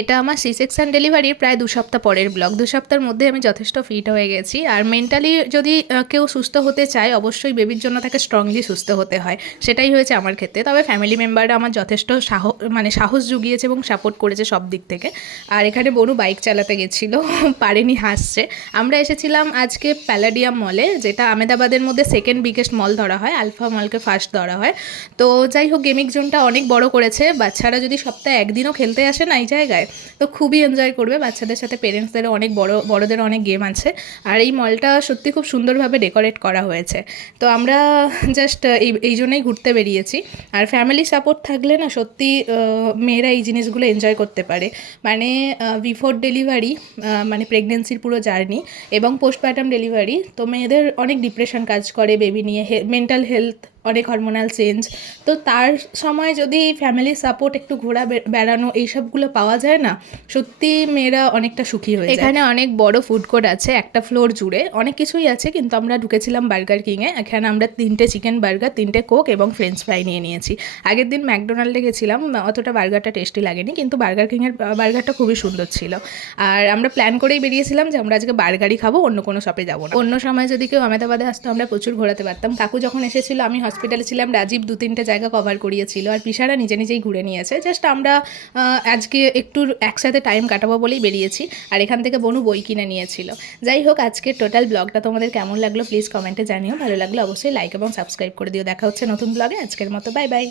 এটা আমার C section ডেলিভারির প্রায় দু সপ্তাহ পরের ব্লগ দু সপ্তাহের মধ্যে আমি যথেষ্ট ফিট হয়ে গেছি। আর মেন্টালি যদি কেউ সুস্থ হতে চায়, অবশ্যই বেবির জন্য তাকে স্ট্রংলি সুস্থ হতে হয়। সেটাই হয়েছে আমার ক্ষেত্রে। তবে ফ্যামিলি মেম্বাররা আমার যথেষ্ট সাহ মানে সাহস জুগিয়েছে এবং সাপোর্ট করেছে সব দিক থেকে। আর এখানে বনু বাইক চালাতে গেছিল, পারেনি, হাসছে। আমরা এসেছিলাম আজকে প্যালাডিয়াম মলে যেটা আমেদাবাদের মধ্যে সেকেন্ড বিগেস্ট মল ধরা হয় আলফা মলকে ফার্স্ট ধরা হয়। তো যাই হোক গেমিং জোনটা অনেক বড় করেছে। বাচ্চারা যদি সপ্তাহে একদিনও খেলতে আসে না এই জায়গায় তো খুবই এনজয় করবে। বাচ্চাদের সাথে পেরেন্টসদেরও অনেক বড়, বড়দের অনেক গেম আছে। আর এই মলটা সত্যি খুব সুন্দরভাবে ডেকোরেট করা হয়েছে। তো আমরা জাস্ট এই এই জন্যই ঘুরতে বেরিয়েছি। আর ফ্যামিলি সাপোর্ট থাকলে না সত্যি মেয়েরা এই জিনিসগুলো এনজয় করতে পারে। মানে বিফোর ডেলিভারি মানে প্রেগনেন্সির পুরো জার্নি এবং পোস্টপার্টাম ডেলিভারি তো মেয়েদের অনেক ডিপ্রেশন কাজ করে বেবি নিয়ে। মেন্টাল হেলথ অনেক হরমোনাল চেঞ্জ তো তার সময় যদি ফ্যামিলি সাপোর্ট একটু ঘোরা বেড়ানো এইসবগুলো পাওয়া যায় না, সত্যি মেয়েরা অনেকটা সুখী হয়ে এখানে অনেক বড় ফুড কোর্ট আছে, একটা ফ্লোর জুড়ে। অনেক কিছুই আছে, কিন্তু আমরা ঢুকেছিলাম বার্গার কিংয়ে এখানে আমরা তিনটে চিকেন বার্গার তিনটে কোক এবং ফ্রেঞ্চ ফ্রাই নিয়ে নিয়েছি। আগের দিন ম্যাকডোনাল্ডে গেছিলাম, অতটা বার্গারটা টেস্টি লাগেনি, কিন্তু বার্গার কিংয়ের বার্গারটা খুবই সুন্দর ছিল। আর আমরা প্ল্যান করেই বেরিয়েছিলাম যে আমরা আজকে বার্গারই খাব, অন্য কোনো শপে যাব না। অন্য সময় যদি কেউ আহমেদাবাদে আসতো, আমরা প্রচুর ঘোরাতে পারতাম। কাকু যখন এসেছিল, আমি হসপিটালে ছিলাম, রাজীব দু তিনটে জায়গা কভার করিয়েছিল আর পিসারা নিজে নিজেই ঘুরে নিয়েছে। জাস্ট আমরা আজকে একটু একসাথে টাইম কাটাবো বলেই বেরিয়েছি আর এখান থেকে বনু বই কিনে নিয়েছিল। যাই হোক, আজকে টোটাল ব্লগটা তোমাদের কেমন লাগল প্লিজ কমেন্টে জানিও। ভালো লাগল অবশ্যই লাইক এবং সাবস্ক্রাইব করে দিও। দেখা হচ্ছে নতুন ব্লগে আজকের মতো বাই বাই